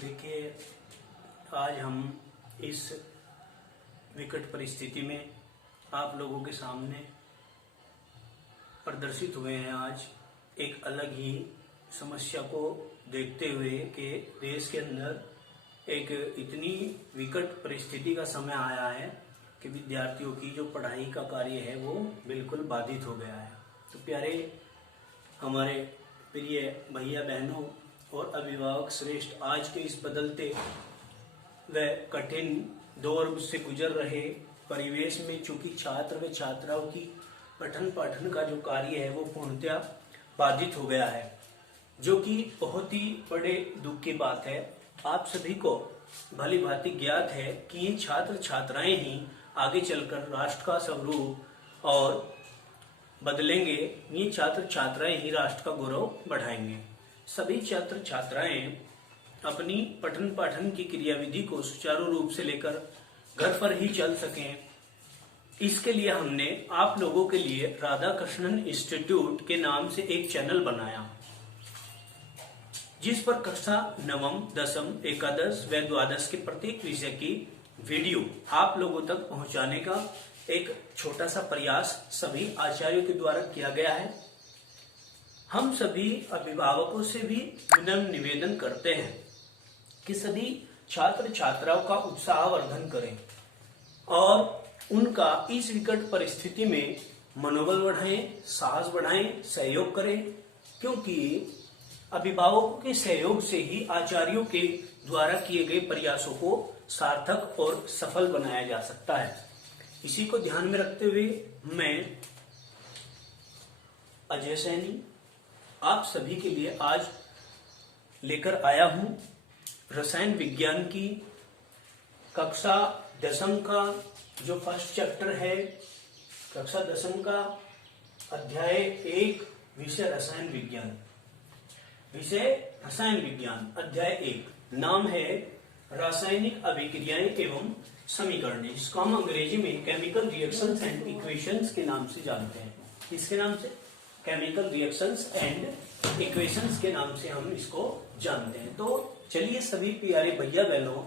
देखिए, आज हम इस विकट परिस्थिति में आप लोगों के सामने प्रदर्शित हुए हैं। आज एक अलग ही समस्या को देखते हुए कि देश के अंदर एक इतनी विकट परिस्थिति का समय आया है कि विद्यार्थियों की जो पढ़ाई का कार्य है वो बिल्कुल बाधित हो गया है। तो प्यारे हमारे प्रिय भैया बहनों और अभिभावक श्रेष्ठ, आज के इस बदलते व कठिन दौर से गुजर रहे परिवेश में चूंकि छात्र व छात्राओं की पठन पाठन का जो कार्य है वो पूर्णतया बाधित हो गया है, जो कि बहुत ही बड़े दुख की बात है। आप सभी को भली भांति ज्ञात है कि ये छात्र छात्राएं ही आगे चलकर राष्ट्र का स्वरूप और बदलेंगे। ये छात्र छात्राएं ही राष्ट्र का गौरव बढ़ाएंगे। सभी छात्र छात्राएं अपनी पठन पाठन की क्रियाविधि को सुचारू रूप से लेकर घर पर ही चल सकें, इसके लिए हमने आप लोगों के लिए राधा कृष्णन इंस्टीट्यूट के नाम से एक चैनल बनाया, जिस पर कक्षा नवम, दसम, एकादश व द्वादश के प्रत्येक विषय की वीडियो आप लोगों तक पहुंचाने का एक छोटा सा प्रयास सभी आचार्यों के द्वारा किया गया है। हम सभी अभिभावकों से भी विनम्र निवेदन करते हैं कि सभी छात्र छात्राओं का उत्साहवर्धन करें और उनका इस विकट परिस्थिति में मनोबल बढ़ाएं, साहस बढ़ाएं, सहयोग करें, क्योंकि अभिभावकों के सहयोग से ही आचार्यों के द्वारा किए गए प्रयासों को सार्थक और सफल बनाया जा सकता है। इसी को ध्यान में रखते हुए मैं अजय सैनी आप सभी के लिए आज लेकर आया हूं रसायन विज्ञान की कक्षा दसम का जो फर्स्ट चैप्टर है, कक्षा दसम का अध्याय 1 विषय रसायन विज्ञान, अध्याय 1 नाम है रासायनिक अभिक्रियाएं एवं समीकरण, जिसको हम अंग्रेजी में केमिकल रिएक्शंस एंड इक्वेशंस के नाम से जानते हैं। किसके नाम से? केमिकल रिएक्शंस एंड इक्वेशंस के नाम से हम इसको जानते हैं। तो चलिए सभी प्यारे भैया बहनों,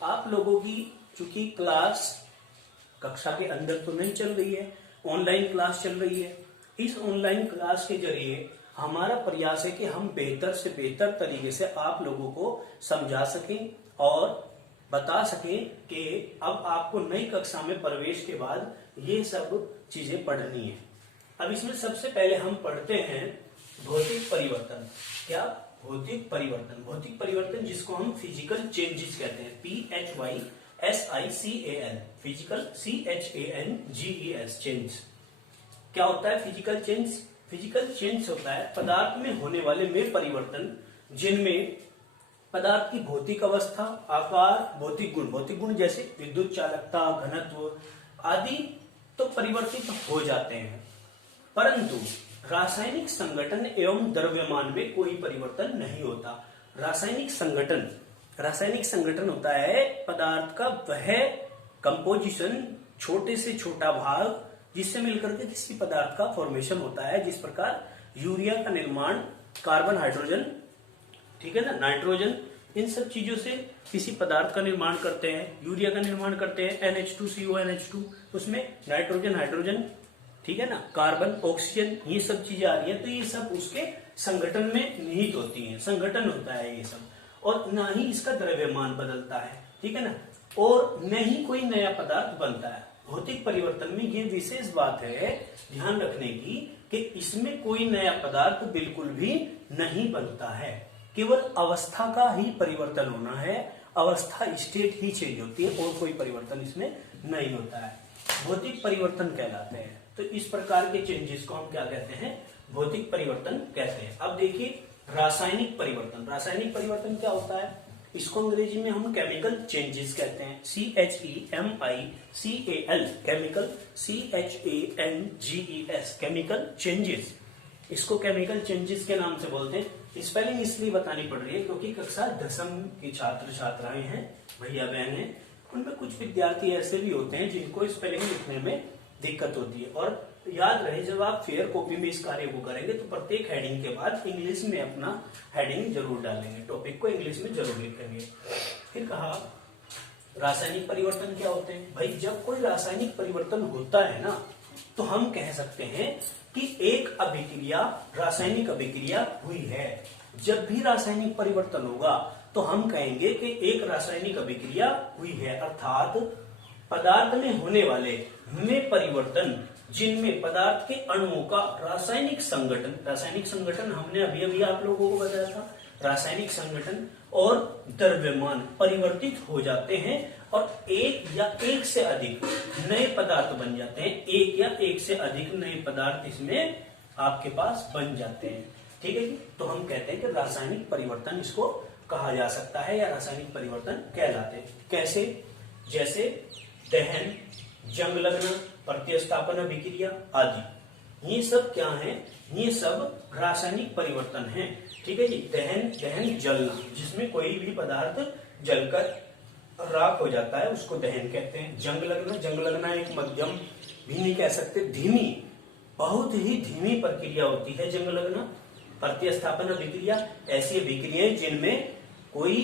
आप लोगों की चूंकि क्लास कक्षा के अंदर तो नहीं चल रही है, ऑनलाइन क्लास चल रही है। इस ऑनलाइन क्लास के जरिए हमारा प्रयास है कि हम बेहतर से बेहतर तरीके से आप लोगों को समझा सकें और बता सकें कि अब आपको नई कक्षा में प्रवेश के बाद ये सब चीजें पढ़नी है। अब इसमें सबसे पहले हम पढ़ते हैं भौतिक परिवर्तन। क्या? भौतिक परिवर्तन। भौतिक परिवर्तन जिसको हम फिजिकल चेंजेस कहते हैं, PHYSICAL, फिजिकल CHANGES, चेंज। क्या होता है फिजिकल चेंज? फिजिकल चेंज होता है पदार्थ में होने वाले में परिवर्तन, जिनमें पदार्थ की भौतिक अवस्था, आकार, भौतिक गुण जैसे विद्युत चालकता, घनत्व आदि तो परिवर्तित हो जाते हैं, परंतु रासायनिक संगठन एवं द्रव्यमान में कोई परिवर्तन नहीं होता। रासायनिक संगठन होता है पदार्थ का वह कंपोजिशन, छोटे से छोटा भाग जिससे मिलकर के किसी पदार्थ का फॉर्मेशन होता है। जिस प्रकार यूरिया का निर्माण कार्बन, हाइड्रोजन, ठीक है ना, नाइट्रोजन, इन सब चीजों से किसी पदार्थ का निर्माण करते हैं। यूरिया का निर्माण करते हैं NH2CONH2, उसमें नाइट्रोजन, हाइड्रोजन, ठीक है ना, कार्बन, ऑक्सीजन, ये सब चीजें आ रही है। तो ये सब उसके संगठन में निहित होती हैं, संगठन होता है ये सब, और ना ही इसका द्रव्यमान बदलता है, ठीक है ना, और न ही कोई नया पदार्थ बनता है। भौतिक परिवर्तन में ये विशेष बात है ध्यान रखने की कि इसमें कोई नया पदार्थ बिल्कुल भी नहीं बनता है, केवल अवस्था का ही परिवर्तन होना है, अवस्था स्टेट ही चेंज होती है और कोई परिवर्तन इसमें नहीं होता है। भौतिक परिवर्तन कहलाते हैं। तो इस प्रकार के चेंजेस को हम क्या कहते हैं? भौतिक परिवर्तन कहते हैं। अब देखिए रासायनिक परिवर्तन। रासायनिक परिवर्तन क्या होता है? इसको अंग्रेजी में हम केमिकल चेंजेस कहते हैं, CHEMICAL, chemical, CHANGES, chemical changes. इसको केमिकल चेंजेस के नाम से बोलते हैं। स्पेलिंग इसलिए बतानी पड़ रही है क्योंकि कक्षा दसम के छात्र छात्राएं हैं, भैया बहन हैं, उनमें कुछ विद्यार्थी ऐसे भी होते हैं जिनको स्पेलिंग लिखने में दिक्कत होती है, और याद रहे जब आप फेयर कॉपी में इस कार्य को करेंगे तो प्रत्येक हेडिंग के बाद इंग्लिश में अपना हेडिंग जरूर डालेंगे, टॉपिक को इंग्लिश में जरूर लिखेंगे। फिर कहा रासायनिक परिवर्तन क्या होते हैं। भाई जब कोई रासायनिक परिवर्तन होता है ना तो हम कह सकते हैं कि एक अभिक्रिया रासायनिक अभिक्रिया हुई है। जब भी रासायनिक परिवर्तन होगा तो हम कहेंगे कि एक रासायनिक अभिक्रिया हुई है, अर्थात पदार्थ में होने वाले में परिवर्तन जिनमें पदार्थ के अणुओं का रासायनिक संगठन हमने अभी अभी आप लोगों को बताया था, रासायनिक संगठन और द्रव्यमान परिवर्तित हो जाते हैं और एक या एक से अधिक नए पदार्थ बन जाते हैं। एक या एक से अधिक नए पदार्थ इसमें आपके पास बन जाते हैं। ठीक है जी, तो हम कहते हैं कि रासायनिक परिवर्तन इसको कहा जा सकता है या रासायनिक परिवर्तन कहलाते हैं। कैसे? जैसे दहन, जंग लगना, प्रतिस्थापन अभिक्रिया आदि, ये सब क्या है? ये सब रासायनिक परिवर्तन है। ठीक है जी, दहन जलना, जिसमें कोई भी पदार्थ जलकर राख हो जाता है उसको दहन कहते हैं। जंग लगना एक मध्यम भी नहीं कह सकते, धीमी, बहुत ही धीमी प्रक्रिया होती है जंग लगना। प्रतिस्थापन अभिक्रिया ऐसी अभिक्रियाएं जिनमें कोई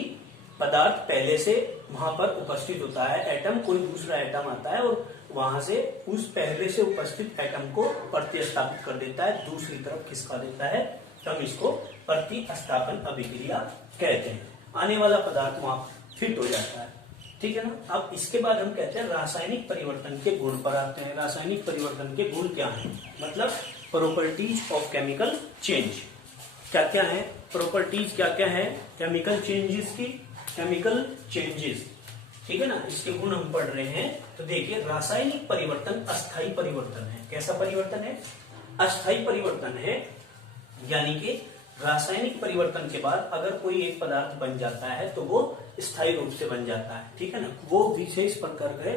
पदार्थ पहले से वहां पर उपस्थित होता है, एटम, कोई दूसरा एटम आता है और वहां से उस पहले से उपस्थित एटम को प्रतिस्थापित कर देता है, दूसरी तरफ खिसका देता है, हम इसको प्रतिस्थापन अभिक्रिया कहते हैं। आने वाला पदार्थ वहां फिट हो जाता है। ठीक है ना। अब इसके बाद हम कहते हैं रासायनिक परिवर्तन के गुण पर आते हैं। रासायनिक परिवर्तन के गुण क्या हैं? मतलब प्रॉपर्टीज ऑफ केमिकल चेंज क्या क्या है, प्रॉपर्टीज क्या क्या है केमिकल चेंजेस की, केमिकल चेंजेस। ठीक है ना, इसके गुण हम पढ़ रहे हैं। तो देखिए, रासायनिक परिवर्तन अस्थायी परिवर्तन है। कैसा परिवर्तन है? अस्थायी परिवर्तन है, यानी कि रासायनिक परिवर्तन के बाद अगर कोई एक पदार्थ बन जाता है तो वो स्थायी रूप से बन जाता है। ठीक है ना, वो विशेष प्रकार के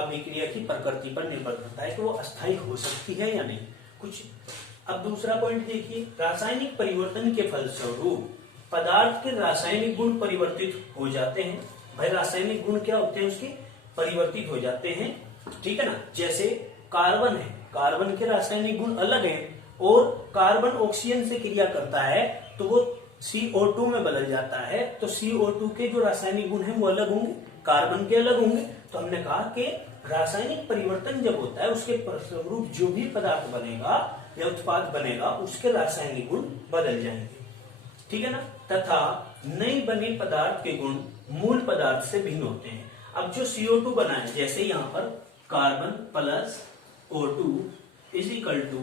अभिक्रिया की प्रकृति पर निर्भर करता है कि वो अस्थायी हो सकती है या नहीं कुछ। अब दूसरा पॉइंट देखिए, रासायनिक परिवर्तन के फलस्वरूप पदार्थ के रासायनिक गुण परिवर्तित हो जाते हैं। भाई रासायनिक गुण क्या होते हैं उसके? परिवर्तित हो जाते हैं। ठीक है ना, जैसे कार्बन है, कार्बन के रासायनिक गुण अलग हैं और कार्बन ऑक्सीजन से क्रिया करता है तो वो CO2 में बदल जाता है, तो CO2 के जो रासायनिक गुण हैं वो अलग होंगे, कार्बन के अलग होंगे। तो हमने कहा कि रासायनिक परिवर्तन जब होता है उसके फलस्वरूप जो भी पदार्थ बनेगा या उत्पाद बनेगा उसके रासायनिक गुण बदल जाएंगे। ठीक है ना, तथा नए बने पदार्थ के गुण मूल पदार्थ से भिन्न होते हैं। अब जो CO2 बना है, जैसे यहाँ पर carbon plus O2 is equal to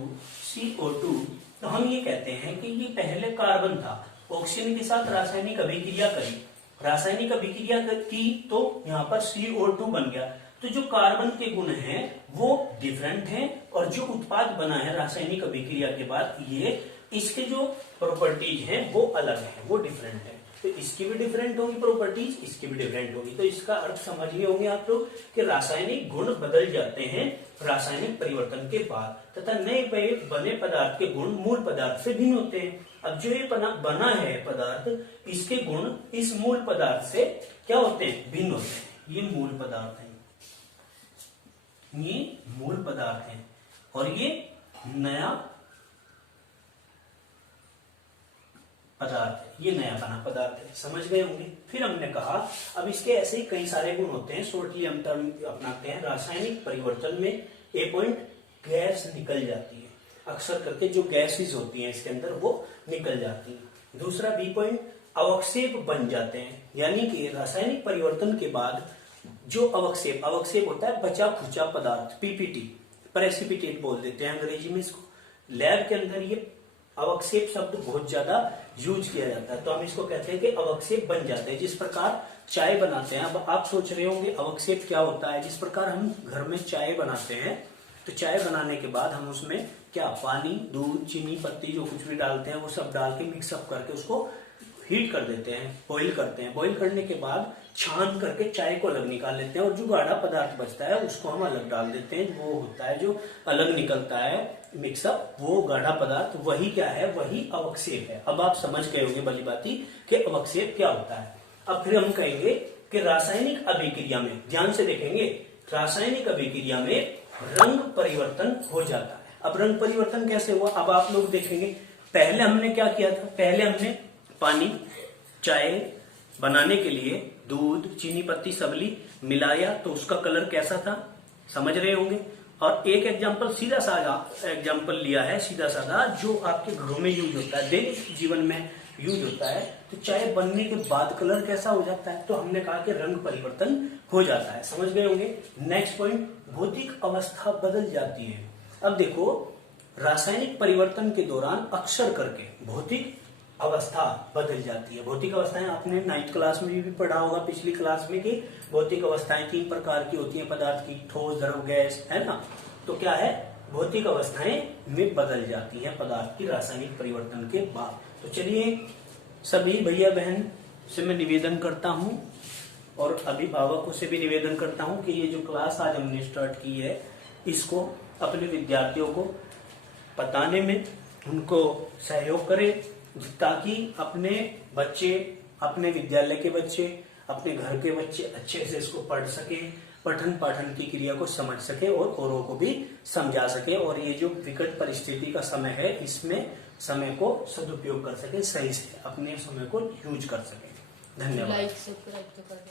CO2, तो हम ये कहते हैं कि ये पहले कार्बन था, ऑक्सीजन के साथ रासायनिक अभिक्रिया करी, रासायनिक अभिक्रिया की तो यहाँ पर CO2 बन गया। तो जो कार्बन के गुण हैं वो डिफरेंट हैं और जो उत्पाद बना है रासायनिक अभिक्रिया के बाद ये इसके जो प्रॉपर्टीज हैं वो अलग है, वो डिफरेंट है। तो इसकी भी डिफरेंट होगी प्रॉपर्टीज, इसकी भी डिफरेंट होगी। तो इसका अर्थ समझ गए होंगे आप लोग कि रासायनिक गुण बदल जाते हैं रासायनिक परिवर्तन के बाद, तथा नए बने पदार्थ के गुण मूल पदार्थ से भिन्न होते हैं। अब जो ये बना है पदार्थ, इसके गुण इस मूल पदार्थ से क्या होते हैं? भिन्न होते हैं। ये मूल पदार्थ है, ये मूल पदार्थ है और ये नया पदार्थ है, ये नया बना पदार्थ है। समझ गए होंगे। फिर हमने कहा अब इसके ऐसे ही कई सारे गुण होते हैं, शॉर्टली हम टर्म अपनाते हैं। रासायनिक परिवर्तन में ए पॉइंट गैस निकल जाती है, अक्सर करके जो गैसेस होती हैं इसके अंदर वो निकल जाती है। दूसरा बी पॉइंट अवक्षेप बन जाते हैं, यानी कि रासायनिक परिवर्तन के बाद जो अवक्षेप होता है बचा खुचा पदार्थ, पीपीटी, प्रेसिपिटेट बोल देते हैं अंग्रेजी में इसको। लैब के अंदर ये अवक्षेप शब्द बहुत ज्यादा यूज किया जाता है, तो हम इसको कहते हैं कि अवक्षेप बन जाते हैं। जिस प्रकार चाय बनाते हैं, अब आप सोच रहे होंगे अवक्षेप क्या होता है। जिस प्रकार हम घर में चाय बनाते हैं तो चाय बनाने के बाद हम उसमें क्या पानी, दूध, चीनी, पत्ती जो कुछ भी डालते हैं वो सब डाल के मिक्सअप करके उसको हीट कर देते हैं, बॉईल करते हैं। बॉईल करने के बाद छान करके चाय को अलग निकाल लेते हैं और जो गाढ़ा पदार्थ बचता है उसको हम अलग डाल देते हैं। वो होता है जो अलग निकलता है मिक्सअप, वो गाढ़ा पदार्थ, वही क्या है? वही अवक्षेप है। अब आप समझ गए होंगे भली बाती कि अवक्षेप क्या होता है। अब फिर हम कहेंगे कि रासायनिक अभिक्रिया में, ध्यान से देखेंगे, रासायनिक अभिक्रिया में रंग परिवर्तन हो जाता है। अब रंग परिवर्तन कैसे हुआ, अब आप लोग देखेंगे। पहले हमने क्या किया था, पहले हमने पानी, चाय बनाने के लिए दूध, चीनी पत्ती, सबली मिलाया तो उसका कलर कैसा था, समझ रहे होंगे। और एक एग्जाम्पल, सीधा साधा एग्जाम्पल लिया है, सीधा साधा, जो आपके घरों में यूज होता है, दैनिक जीवन में यूज होता है। तो चाय बनने के बाद कलर कैसा हो जाता है, तो हमने कहा कि रंग परिवर्तन हो जाता है, समझ गए होंगे। नेक्स्ट पॉइंट, भौतिक अवस्था बदल जाती है। अब देखो, रासायनिक परिवर्तन के दौरान अक्सर करके भौतिक अवस्था बदल जाती है। भौतिक अवस्थाएं आपने 9th क्लास में भी पढ़ा होगा, पिछली क्लास में, कि भौतिक अवस्थाएं 3 प्रकार की होती हैं पदार्थ की, ठोस, द्रव, गैस, है ना। तो क्या है, भौतिक अवस्थाएं में बदल जाती हैं पदार्थ की रासायनिक परिवर्तन के बाद। तो चलिए, सभी भैया बहन से मैं निवेदन करता हूं और अभिभावकों से भी निवेदन करता हूं कि ये जो क्लास आज हमने स्टार्ट की है, इसको अपने विद्यार्थियों को बताने में उनको सहयोग करें, ताकि अपने बच्चे, अपने विद्यालय के बच्चे, अपने घर के बच्चे अच्छे से इसको पढ़ सके, पठन पाठन की क्रिया को समझ सके और औरों को भी समझा सके, और ये जो विकट परिस्थिति का समय है, इसमें समय को सदुपयोग कर सके, सही से अपने समय को यूज कर सके। धन्यवाद।